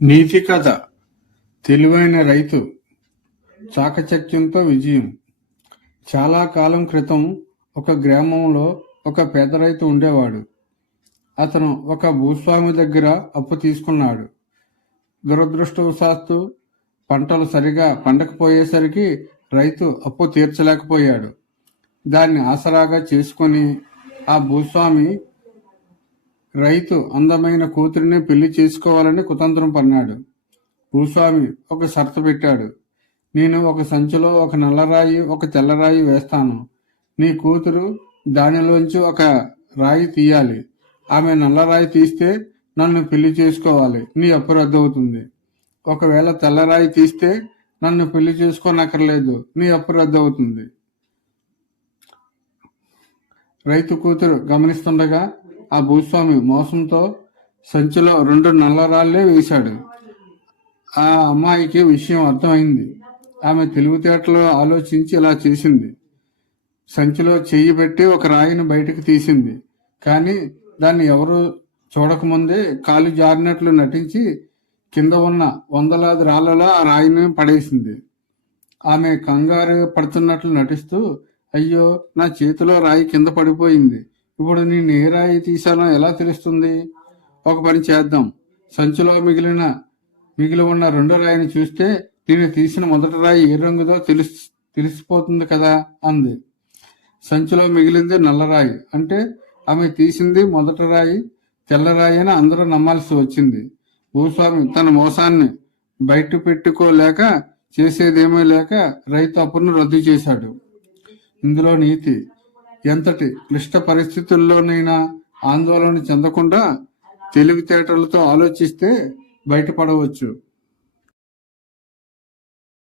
నీతి కథ. తెలివైన రైతు చాకచక్యంతో విజయం. చాలా కాలం క్రితం ఒక గ్రామంలో ఒక పేద రైతు ఉండేవాడు. అతను ఒక భూస్వామి దగ్గర అప్పు తీసుకున్నాడు. దురదృష్టవశాత్తు పంటలు సరిగా పండకపోయేసరికి రైతు అప్పు తీర్చలేకపోయాడు. దాన్ని ఆసరాగా చేసుకొని ఆ భూస్వామి రైతు అందమైన కూతురిని పెళ్లి చేసుకోవాలని కుతంత్రం పన్నాడు. భూస్వామి ఒక షరతు పెట్టాడు. నేను ఒక సంచిలో ఒక నల్లరాయి ఒక తెల్లరాయి వేస్తాను. నీ కూతురు దానిలోంచి ఒక రాయి తీయాలి. ఆమె నల్లరాయి తీస్తే నన్ను పెళ్లి చేసుకోవాలి, నీ అప్పు రద్దవుతుంది. ఒకవేళ తెల్లరాయి తీస్తే నన్ను పెళ్లి చేసుకోనక్కర్లేదు, నీ అప్పు రద్దవుతుంది. రైతు కూతురు గమనిస్తుండగా ఆ భూస్వామి మోసంతో సంచిలో 2 నల్లరాళ్లే వేశాడు. ఆ అమ్మాయికి విషయం అర్థమైంది. ఆమె తెలివితేటలో ఆలోచించి ఇలా చేసింది. సంచిలో చెయ్యి పెట్టి ఒక రాయిని బయటకు తీసింది. కానీ దాన్ని ఎవరు చూడకముందే కాలు జారినట్లు నటించి కింద ఉన్న వందలాది రాళ్లలో ఆ రాయిని పడేసింది. ఆమె కంగారు పడుతున్నట్లు నటిస్తూ, అయ్యో, నా చేతిలో రాయి కింద పడిపోయింది. ఇప్పుడు నేను ఏ రాయి తీశానో ఎలా తెలుస్తుంది? ఒక పని చేద్దాం. సంచిలో మిగిలి ఉన్న 2 రాయిని చూస్తే నేను తీసిన మొదటి రాయి ఏ రంగుదో తెలిసిపోతుంది కదా అంది. సంచిలో మిగిలింది నల్లరాయి. అంటే ఆమె తీసింది మొదటి రాయి, తెల్లరాయి అని అందరూ నమ్మాల్సి వచ్చింది. భూస్వామి తన మోసాన్ని బయట పెట్టుకోలేక, చేసేదేమీ లేక రైతు అప్పును రద్దు చేశాడు. ఇందులో నీతి: ఎంతటి క్లిష్ట పరిస్థితుల్లోనైనా ఆందోళన చెందకుండా తెలివితేటలతో ఆలోచిస్తే బయటపడవచ్చు.